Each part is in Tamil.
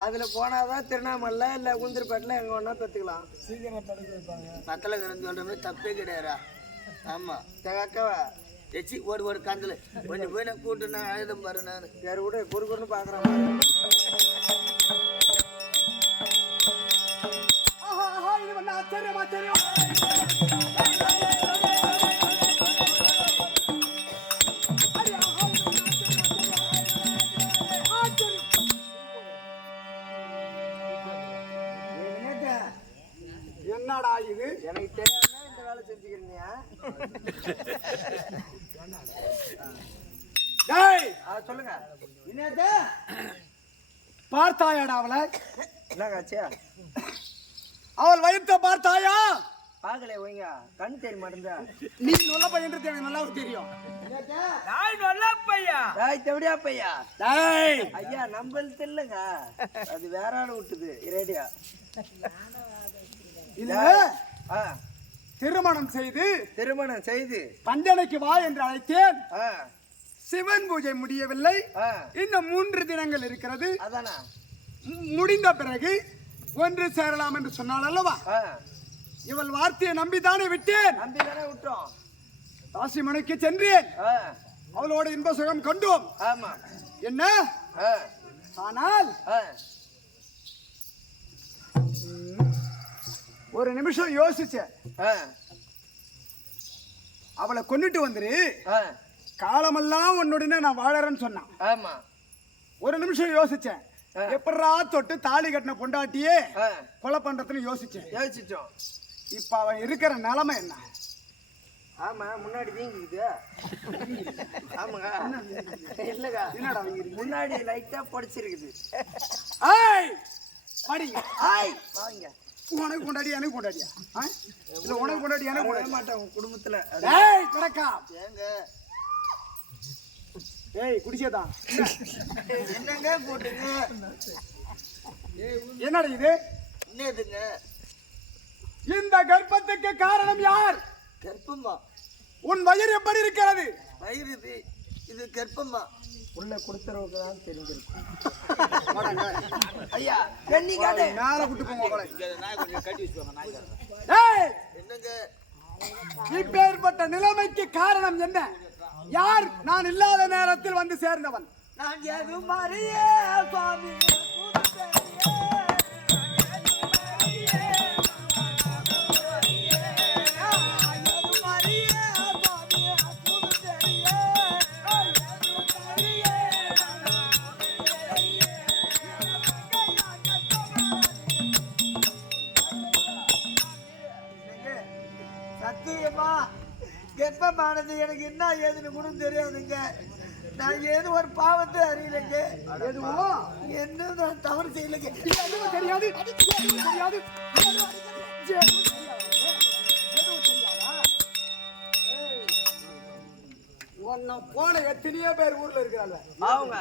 அதுல போனாதான் திருவண்ணாமலை இல்ல குந்திரப்பேட்டில் எங்க ஒன்றா கத்துக்கலாம் சீக்கிரம் படுக்க வைப்பாங்க. மாதிரி தப்பே கிடையாதா ஆமா. எங்க அக்காவை? எச்சி ஒரு ஒரு காந்தில். கொஞ்சம் போய் நான் கூட்டு நான் அழுதம் பாரு நான். யாரு கூட குறுக்குன்னு பாக்குறேன் ஆஹா ஆஹா என்னடா இது? எனக்கு தெரியாம இந்த வேலை செஞ்சுக்கிறீங்க டேய்! சொல்லுங்க. என்னது? பார்த்தாயாடா அவளை? என்னங்க ஆச்சியா அவள் வயிற்ற பார்த்தாயா? பார்க்கல வைங்க கண் தெரிய மாட்டேங்குதா நீ நல்ல பையன்றது எனக்கு நல்லா தெரியும் டேய் தெவடியா பையா? டேய்! ஐயா நம்மளுக்கு இல்லைங்க. அது வேற ஆள் விட்டுது. ரேடியா இல்ல. ஆ. திருமணம் செய்து திருமணம் செய்து. பந்தனைக்கு வா என்று அழைத்தேன். சிவன் பூஜை முடியவில்லை. இன்னும் மூன்று தினங்கள் இருக்கிறது. முடிந்த பிறகு ஒன்று சேரலாம் என்று சொன்னாள் அல்லவா? இவள் வார்த்தையை நம்பித்தானே விட்டேன். நம்பி தானே விட்டோம். ராசிமனைக்கு சென்றேன். அவளோட இன்ப சுகம் கண்டோம். ஆமா. என்ன? ஆனால் ஒரு நிமிஷம் யோசிச்சேன் ஆ. அவளை கொண்டுட்டு வந்துரு. ஆ. காலமெல்லாம் உன்னுடனே நான் வாழறேன்னு சொன்னான். ஆமா. ஒரு நிமிஷம் யோசிச்சேன். எப்படா தொட்டு தாலி கட்டின பொண்டாட்டியே ஆ. கொலை பண்றதுன்னு யோசிச்சேன் யோசிச்சோம். இப்ப அவன் இருக்கிற நிலைமை என்ன? ஆமா முன்னாடி வீங்கிக்குது ஆமாங்க. இல்லைங்க என்னடா? முன்னாடி லைட்டா படிச்சிருக்குது. ஏய் படிங்க. ஆய். வாங்க. உனக்கு கொண்டாடி எனக்கு கொண்டாடியா? இல்ல உனக்கு கொண்டாடி எனக்கு கொண்டாடி. மாட்டேன் உங்க குடும்பத்துல. ஏய் கிடக்கா. ஏங்க. ஏய் குடிச்சேதான் என்னங்க போட்டுங்க? என்னடா இது? என்னதுங்க? இந்த கர்ப்பத்துக்கு காரணம் யார்? கர்ப்பமா உன் வயிறு எப்படி இருக்கிறது? வயிறு இது இது கர்ப்பமா உள்ள கொடுத்துறவுக்கு தான் தெரிஞ்சிருக்கும். ஐயா கண்ணி காட்டு மேல விட்டு போங்க இப்பேற்பட்ட நிலைமைக்கு காரணம் என்ன? யார்? நான் இல்லாத நேரத்தில் வந்து சேர்ந்தவன். நான் எதுவும் அறியே சுவாமி. என்ன ஏதுன்னு கூட தெரியாதுங்க நான் ஏதோ ஒரு பாவத்தை அறியலைங்க எதுவும் என்ன நான் தவறு செய்யலைங்க எதுவும் தெரியாது எதுவும் தெரியாது எதுவும் தெரியாது. எதுவும் தெரியாதா? ஏய், உன்னை போன எத்தனையோ பேர் ஊர்ல இருக்கிறாங்க அவங்க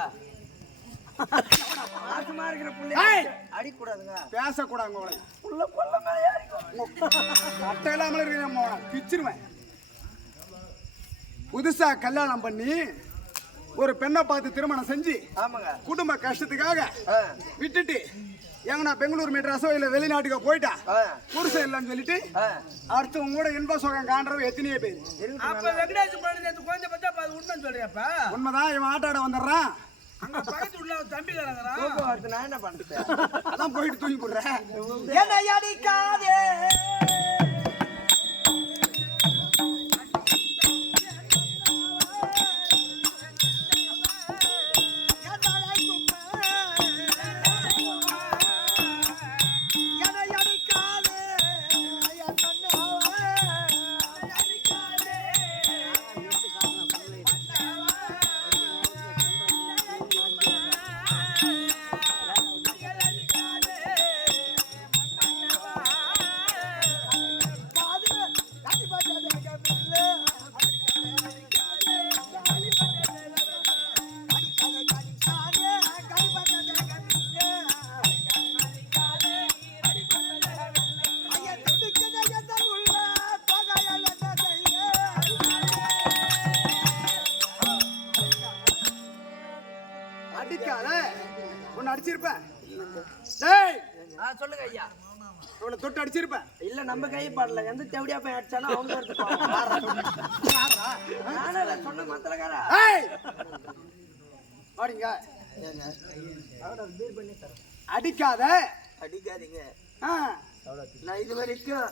மாசமா இருக்கிற பிள்ளை! அடிக்கூடாதுங்க பேசக்கூடாது உங்களை புள்ள கொல்ல மேலே இல்லாமல் இருக்கிற மோன பிச்சிருவேன் புதுசா கல்யாணம் பண்ணி ஒரு பெண்ணை பார்த்து திருமணம் செஞ்சு ஆமாங்க. குடும்ப கஷ்டத்துக்காக விட்டுட்டு எங்கண்ணா பெங்களூர் மெட்ராஸோ இல்லை வெளிநாட்டுக்கோ போயிட்டா? புருஷன் இல்லைன்னு சொல்லிட்டு ஆ. அடுத்து உங்க கூட இன்ப சுகம் காண்றவங்க எத்தனையோ பேர். உண்மைதான் இவன் ஆட்டாட வந்துடுறான். அங்க பக்கத்து உள்ள ஒரு தம்பி கிடக்குறான் தூக்கம் வருது, நான் என்ன பண்றது அதான் போயிட்டு தூக்கி போடுறேன். இவனை தொட்டு அடிச்சிருப்ப. இல்ல நம்ம கை பாடல. எந்த தேவடியா போய் அடிச்சானோ அவங்க எடுத்துக்கோ சொன்ன மத்தலக்காரா ஏய்! வாடிங்க ஏங்க. அடிக்காத. அடிக்காதீங்க. ஆ, நான் இது வரைக்கும்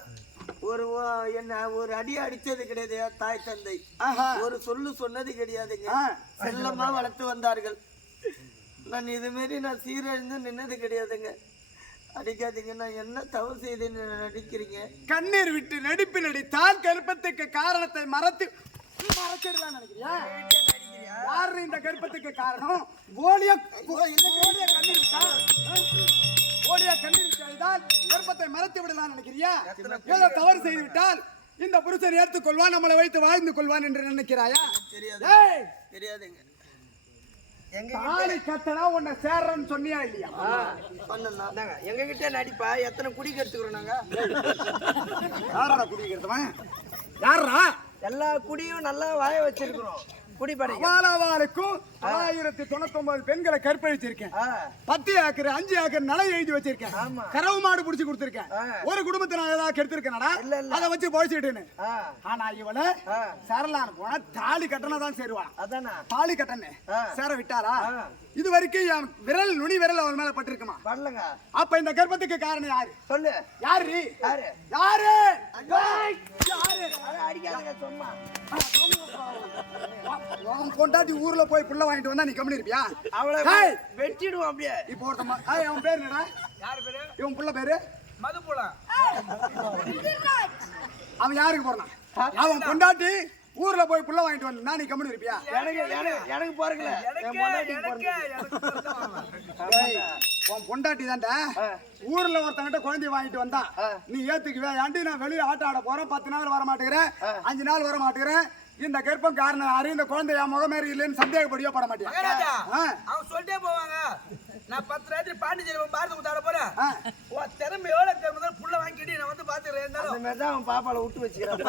ஒரு ஓ- என்ன ஒரு அடி அடிச்சது கிடையாது தாய் தந்தை. ஆஹா. ஒரு சொல்லு சொன்னது கிடையாதுங்க. செல்லமா வளர்த்து வந்தார்கள். நான் இது மாரி நான் சீரழிந்து நின்னது கிடையாதுங்க. அடிக்காதீங்க நான் என்ன தவறு செய்தேன்னு நடிக்கிறீங்க? கண்ணீர் விட்டு நடிப்பு நடித்தால் கருப்பத்துக்கு காரணத்தை மறத்து மறைச்சிடலாம் நினைக்கிறியா? யாரு இந்த கருப்பத்துக்கு காரணம்? ஓலிய ஓலிய கண்ணீர் விட்டால்? ஓலிய கண்ணீர் விட்டால் கருப்பத்தை மறைத்து விடலாம் நினைக்கிறியா? ஏதோ தவறு செய்து விட்டால்? இந்த புருஷன் ஏற்றுக்கொள்வான் நம்மளை வைத்து வாழ்ந்து கொள்வான் என்று நினைக்கிறாயா? தெரியாது. தெரியாதுங்க. தாலி கட்டனா உன்னை சேர்றன்னு சொன்னியா இல்லையா? பண்ணலாம் இந்தாங்க, எங்க கிட்ட நடிப்பா? எத்தனை குடிக்கு எடுத்துக்கிறோம் நாங்க? யாரா குடிக்கிறவன் யாரா எல்லா குடியும் நல்லா வாய வச்சிருக்கிறோம். குடி படைங்க அவாலவாலுக்கும் தொள்ளாயிரத்தி தொண்ணூத்தி ஒன்பது பெண்களை கற்பழிச்சிருக்கேன். பத்து ஏக்கர் அஞ்சு ஏக்கர் நிலம் எழுதி வச்சிருக்கேன். கறவு மாடு புடிச்சு கொடுத்திருக்கேன். ஒரு குடும்பத்தை நான் ஏதாவது கெடுத்திருக்கேனடா. அதை வச்சு பொழைச்சிக்கிட்டேன்னு ஆ, ஆனா இவளை. சரலான்னு போனா தாலி கட்டணா தான் சேருவான் தாலி கட்டணே. சேர விட்டாரா. இது வரைக்கும் என் விரல் நுனி விரல் அவன் மேல பட்டிருக்குமா? வரலங்க. அப்ப இந்த கர்ப்பத்துக்கு காரணம் யாரு? சொல்லு. யாரு? யாரு? யாரு? பொண்டாட்டி ஊர்ல போய் புள்ள வாங்கிட்டு வந்தா நீ கம்மி இருப்பியா? அவளை. வெட்டிடுவோம் அப்படியே. இப்போ ஒருத்தன் ம- ஏய், அவன் பேர் என்னடா? யார் பேரு? இவன் புள்ள பேரு? மதுப்புலம் அவன் யாருக்கு போறான் அவன் பொண்டாட்டி? ஊர்ல போய் புள்ள வாங்கிட்டு வந்தா நீ கம்மி இருப்பியா? எனக்கு. ஏய், உன் பொண்டாட்டி தான்டா. ஊர்ல ஒருத்தங்கிட்ட குழந்தைய வாங்கிட்டு வந்தா நீ ஏத்துக்குவே ஆண்டி நான் வெளியே ஆட்டம் ஆட போறேன்? பத்து நாள் வர மாட்டேங்கிறேன் அஞ்சு நாள் வர மாட்டேங்கிறேன் இந்த கர்ப்பம் காரணம் யாரு? இந்த குழந்தை என் முகமேறி இல்லைன்னு சந்தேகப்படியோ பட ஆ. அவங்க சொல்லிட்டே போவாங்க. நான் பத்து ராத்திரி பாண்டிச்சேரி பாரத குத்தாட போறேன். திறமையோட திறமை நான் வந்து பாத்துக்கிறேன் அந்த இருந்தாலும் மாதிரி தான் அவன் பாப்பால விட்டு வச்சுக்கிறான்.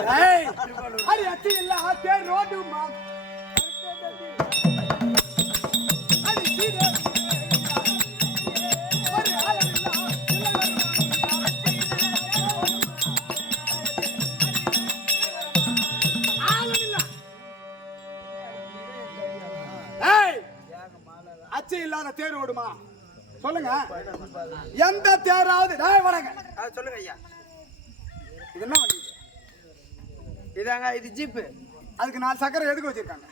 அத்தி இல்ல, சீரே. அச்சு இல்லாத தேர் ஓடுமா? சொல்லுங்க. எந்த தேராவது டேய் வணங்க சொல்லுங்க ஐயா. இது என்ன வண்டி இது? இதாங்க இது ஜீப்பு. அதுக்கு நாலு சக்கரை எதுக்கு வச்சிருக்காங்க?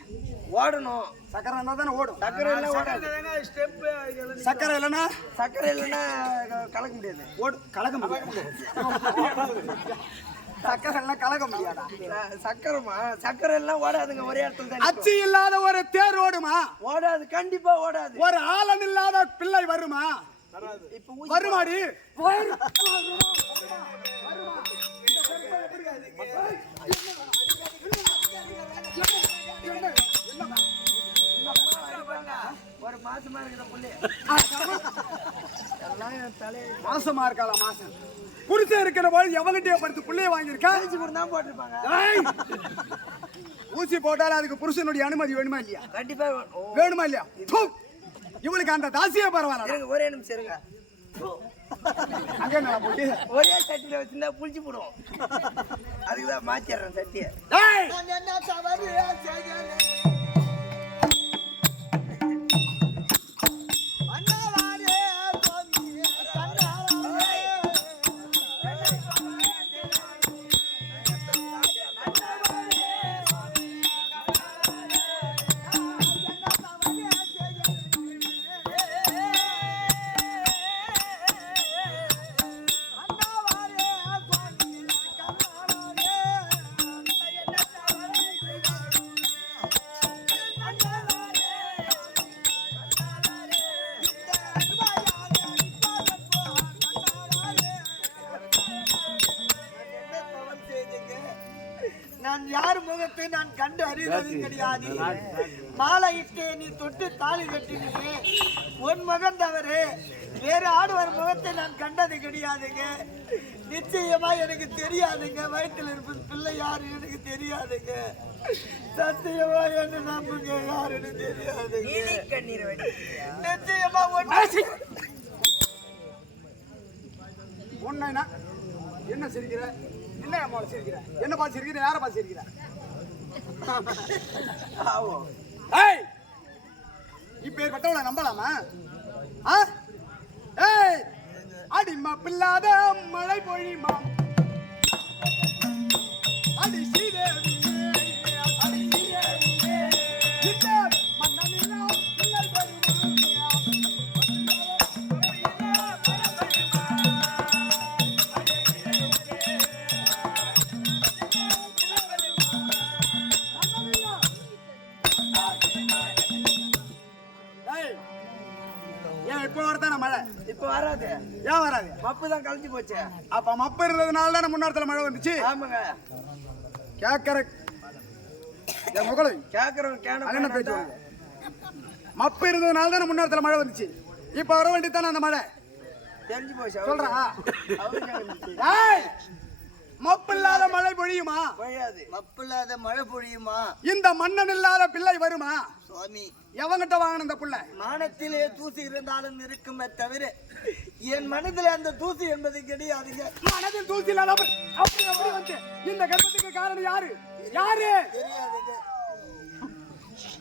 ஓடணும். சக்கரை இருந்தா தானே ஓடும். சக்கரை எல்லாம் ஓடாது. ஸ்டெப் இதெல்லாம் சக்கரை இல்லைன்னா? சக்கரை இல்லைன்னா கலக்க முடியாது. ஓடு கலக்க முடியாது. சக்கரை எல்லாம் கலக்க முடியாதா? சக்கரைமா? சக்கரை எல்லாம் ஓடாதுங்க ஒரே இடத்துல. அச்சு இல்லாத ஒரு தேர் ஓடுமா? ஓடாது கண்டிப்பா ஓடாது. ஒரு ஆளன் இல்லாத பிள்ளை வருமா? வருமாடி? வரு- ஒரு மாசமா இருக்கிற புள்ளி மாசமா இருக்காளா மாசம்? புருஷன் இருக்கிற போது எவங்கிட்டே படுத்து பிள்ளைய வாங்கியிருக்கா? கழிச்சு கூட தான் போட்டிருப்பாங்க. ஏய்! ஊசி போட்டாலும் அதுக்கு புருஷனுடைய அனுமதி வேணுமா இல்லையா? கண்டிப்பா வேணுமா. இல்லையா! இவளுக்கு அந்த தாசியே பரவாயில்ல. ஒரே நிமிஷம் இருங்க. அங்க என்ன போட்டு ஒரே சட்டியில வச்சிருந்தா புளிச்சு போடுவோம். அதுக்கு தான் மாத்திடுறேன் சட்டியை. யார் முகத்தை நான் கண்டு அறிவது கிடையாது. மாலையிட்டு நீ தொட்டு தாலி கட்டினியே உன் மகன் தவறு. வேறு ஆடவர் முகத்தை நான் கண்டது கிடையாதுங்க. நிச்சயமா எனக்கு தெரியாதுங்க. வயிற்றில் இருப்பது பிள்ளை யாரு எனக்கு தெரியாதுங்க. சத்தியமா என்ன நம்புங்க. யாருன்னு தெரியாதுங்க. நிச்சயமா ஒன்று உன்னை நான் என்ன சிரிக்கிற? என்ன அம்மா சிரிக்கிற? என்ன பார்த்து சிரிக்கிற? யாரை பார்த்து சிரிக்கிற? ஏய்! இப்பேற்பட்டவளை நம்பலாமா? ஆ? ஏய்! அடிமா பில்லாத மழை பொழிமா. அடி ஸ்ரீதேவியே, மழை இப்ப வராது. ஏன் வராது? மப்பு தான் கழிஞ்சு போச்சு. அப்ப மப்ப இருந்ததுனால தானே முன்னாடத்துல மழை வந்துச்சு? ஆமாங்க. கேட்கற என் முகலை பேச்சு கேன வருது? மப்பு இருந்ததுனால தானே முன்னாடத்துல மழை வந்துச்சு. இப்ப வர வேண்டியதானே அந்த மழை? தெரிஞ்சு போச்சு. சொல்றா. அவருக்கு ஏய் மப்பு இல்லாத மழை பொழியுமா? பொய்யாது மப்பில்லாத மழை பொழியுமா? இந்த மன்னன் இல்லாத பிள்ளை வருமா? சுவாமி. எவங்கிட்ட வாங்கின இந்த புள்ள? மானத்திலே தூசி இருந்தாலும் இருக்குமே தவிர என் மனதில் அந்த தூசி என்பது கிடையாதுங்க. மனதில் தூசி இல்லாத அப்படி அப்படி வந்து? இந்த கர்ப்பத்துக்கு காரணம் யாரு? யாரு? தெரியாதுங்க.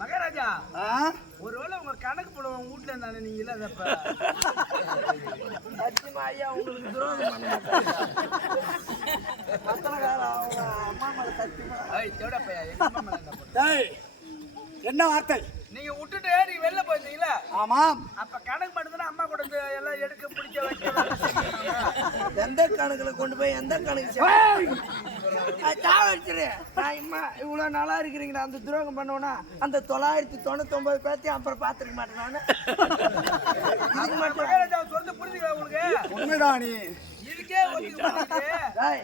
மகாராஜா? ஒருவேளை உங்க கணக்கு போட உங்க வீட்டுல இருந்தானே நீங்க இல்ல அதப்ப சத்தியமா ஐயா உங்களுக்கு துரோகம் என்ன வார்த்தை? நீங்க விட்டுட்டு நீங்க வெளில போயிருந்தீங்களா? ஆமாம். அப்ப கணக்கு மட்டும்தானே அம்மா கூட எல்லாம் எடுக்க பிடிக்க வைக்க. எந்த கணக்குல கொண்டு போய் எந்த கணக்கு சாவடிச்சிரு நான் இம்மா இவ்வளவு நல்லா இருக்கிறீங்களா அந்த துரோகம் பண்ணுவேனா அந்த தொள்ளாயிரத்தி தொண்ணூத்தி ஒன்பது பேர்த்தையும் அப்புறம் பாத்துக்க மாட்டேன் நானு. இதுக்கு மட்டும் சொல்றது புரிஞ்சுக்கல உங்களுக்கு? உண்மைதானி இதுக்கே மாட்டேங்குது. டேய்,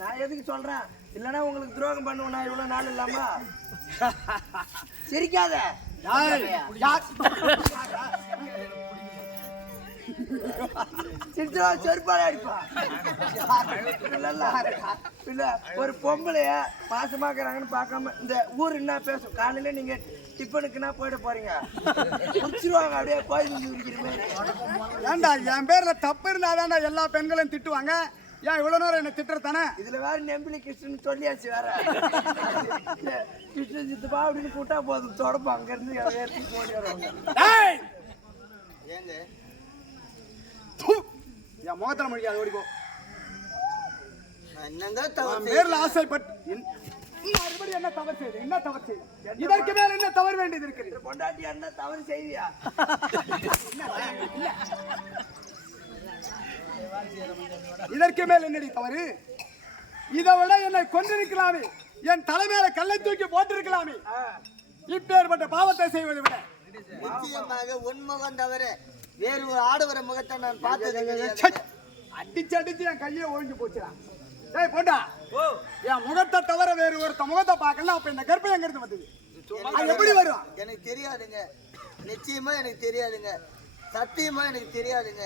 நான் எதுக்கு சொல்றேன்? இல்லைன்னா உங்களுக்கு துரோகம் பண்ணுவேனா? இவ்வளவு நாள் இல்லாம? சிரிக்காத. சிரிச்சா செருப்பால அடிப்பா. இல்ல, ஒரு பொம்பளைய பாசமாக்குறாங்கன்னு பார்க்காம இந்த ஊர் என்ன பேசும்? காலையில நீங்க டிஃபனுக்குன்னா போயிட போறீங்க. முடிச்சிருவாங்க அப்படியே கோயில் ஏன்டா என் பேர்ல தப்பு இருந்தாதான்டா எல்லா பெண்களையும் திட்டுவாங்க? ஏன் இவ்வளவு நேரம் என்ன திட்டுறதானே இதுல வேற நெம்பிலி கிருஷ்ணன் சொல்லியாச்சு வேற. கிருஷ்ணன் சித்துப்பா அப்படின்னு கூட்டா போதும். தொடப்பா அங்க இருந்து வருவாங்க டேய்! ஏங்க? து. என் முகத்துல முடிக்காது ஓடிப்போ பேர்ல ஆசைப்பட்டு மறுபடியும் என்ன தவறு செய்து? என்ன தவறு செய்து? இதற்கு மேல் என்ன தவறு வேண்டியது இருக்கிறது? பொண்டாட்டியா இருந்தா தவறு செய்வியா? இதற்கு மேல் என்னடி தவறு? இதை விட என்னை கொண்டிருக்கலாமே என் தலைமையில கல்லை தூக்கி போட்டிருக்கலாமே. இப்பேற்பட்ட பாவத்தை செய்வதை விட. நிச்சயமாக உன் முகம் தவிர வேறு ஒரு ஆடவர முகத்தை நான் பார்த்தது! அடிச்சு அடிச்சு என் கையே ஒழிஞ்சு போச்சுடா. ஏய் போண்டா. ஓ. என் முகத்தை தவிர வேறு ஒருத்த முகத்தை பார்க்கலாம் அப்ப இந்த கர்ப்பம் எங்க இருந்து வந்தது அது எப்படி வரும்? எனக்கு தெரியாதுங்க. நிச்சயமா எனக்கு தெரியாதுங்க. சத்தியமா எனக்கு தெரியாதுங்க.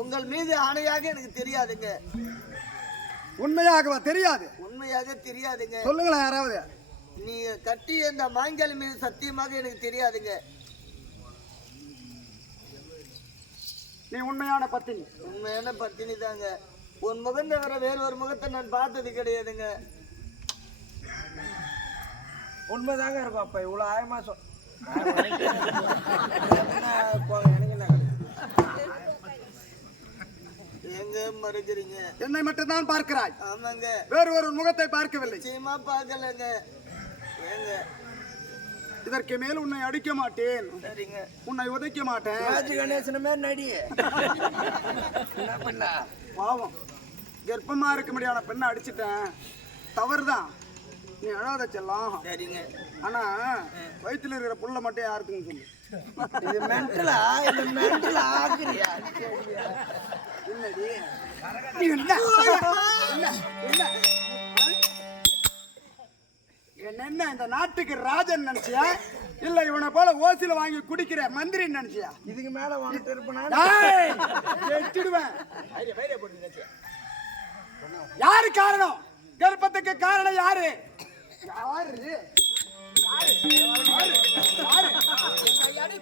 உங்கள் மீது ஆணையாக எனக்கு தெரியாதுங்க. உண்மையாகவா? தெரியாது. உண்மையாக தெரியாதுங்க. சொல்லுங்களேன் யாராவது. நீங்க கட்டிய இந்த மாங்கல் மீது சத்தியமாக எனக்கு தெரியாதுங்க. நீ உண்மையான பத்தினி. உண்மையான பத்தினி தாங்க உன் முகம் தவிர வேறு ஒரு முகத்தை நான் பார்த்தது கிடையாதுங்க. உண்மைதாங்க இருக்கும் அப்ப இவ்வளவு ஆயமா சொல். மறுக்கிறீங்க என்னை மட்டும்தான் பார்க்கிறாய். ஆமாங்க. வேறு ஒரு முகத்தை பார்க்கவில்லை. நிச்சயமா பார்க்கலங்க. ஏங்க. இதற்கு மேல் உன்னை அடிக்க மாட்டேன். சரிங்க. உன்னை உதைக்க மாட்டேன். ராஜ கணேசன மாதிரி நடி என்ன பண்ண? பாவம். கர்ப்பமா இருக்க முடியாத பெண்ணை அடிச்சிட்டேன். தவறுதான். நீ அழாத செல்லம். சரிங்க. ஆனா வயித்துல இருக்கிற புள்ள மட்டும் யாருக்குன்னு சொல்லு. இது மென்டலா இது மென்டலா நீ என்ன இந்த நாட்டுக்கு ராஜன் நினைச்சியா இல்ல இவனை போல ஓசில வாங்கி குடிக்கிற மந்திரி நினைச்சியா இதுக்கு மேல வாங்கிட்டு இருப்பனா யாரு காரணம் கர்ப்பத்துக்கு காரணம் யாரு யாரு யாரு? யாரு? யாரு?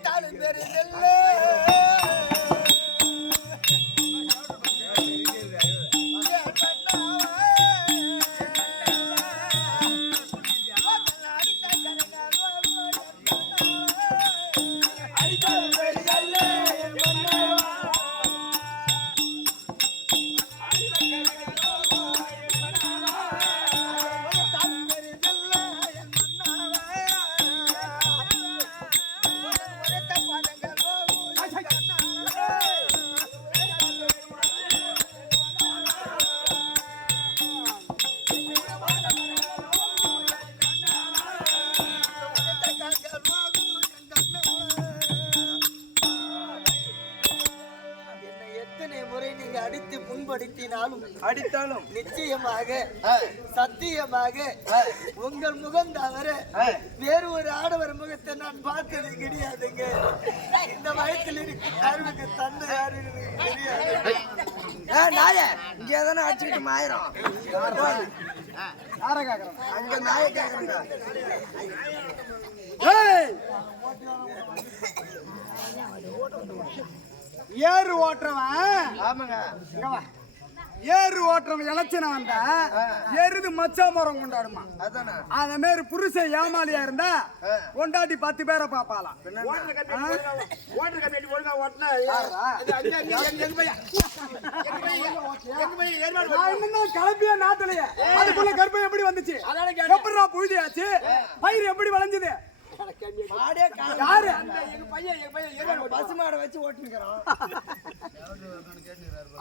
புண்படுத்தினாலும் அடித்தாலும் நிச்சயமாக சத்தியமாக உங்கள் முகம் தவிர. வேறு ஒரு ஆடவர் முகத்தை நான் பார்த்தது கிடையாதுங்க. இந்த வயத்தில் இருக்கு தந்தை யாரு தெரியாது. நாயே இங்கே தானே அடிச்சுக்கிட்டு மாயிரும். அங்க நாயை கேக்குறேங்க! ஏறு ஓட்டுறவன். ஆமாங்க. இங்க வா. ஏறு ஓட்டுறவன் இலச்சின வந்தா எருது மச்சா மரம் கொண்டாடுமா. அதானே. அந்த மாதிரி புருஷன் ஏமாலியா இருந்தா கொண்டாடி பத்து பேரை பாப்பாலாம் ஓட்டர் கம்பெனி ஒழுங்கா ஓட்டினா கிளம்பிய நாட்டுலயே. அதுக்குள்ள கர்ப்பம் எப்படி வந்துச்சு. எப்படிடா புழுதியாச்சு பயிர் எப்படி விளைஞ்சது? மாடே யாரு? எங்க பையன் எங்க பையன் பசு மாடை வச்சு ஓட்டினுக்கிறோம்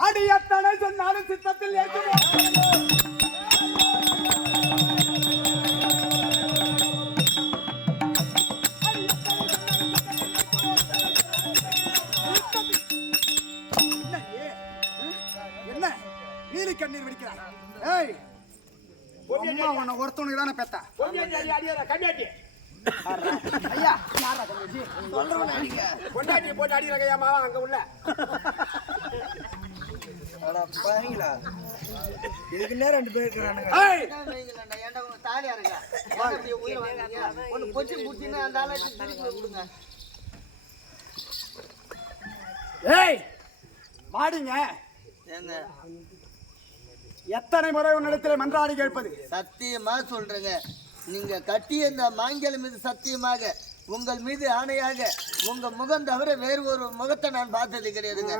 அடி எத்தனை சொன்னாலும் சித்தத்தில் என்ன? நீலி கண்ணீர் வெடிக்கிறாய். ஏய் அம்மா உன்னை ஒருத்தவனுக்கு தானே பெத்தா கம்மியாட்டி. ஐயா யாரா கண்ணி சொல்றவன் அடிங்க பொண்டாட்டி போட்டு அடிக்கிறாங்க என் மாவன் அங்க உள்ள அட பாருங்களா ரெண்டு பேர் இருக்கிறானுங்க ஏய் வைங்களேன்டா, ஏன்டா உங்க தாலி வாங்குறீங்க? அந்த ஆளை திருப்பி கொடுங்க. ஏய் மாடிங்க என்ன எத்தனை முறை உன்னிடத்தில் மன்றாடி கேட்பது சத்தியமா சொல்றேங்க நீங்க கட்டிய இந்த மாங்கல் மீது சத்தியமாக உங்கள் மீது ஆணையாக உங்க முகம் தவிர வேறு ஒரு முகத்தை நான் பார்த்தது கிடையாதுங்க.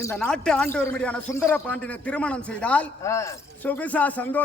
இந்த நாட்டு ஆண்டு ஒருமடியான சுந்தர பாண்டியனை திருமணம் செய்தால் சொகுசா சந்தோஷ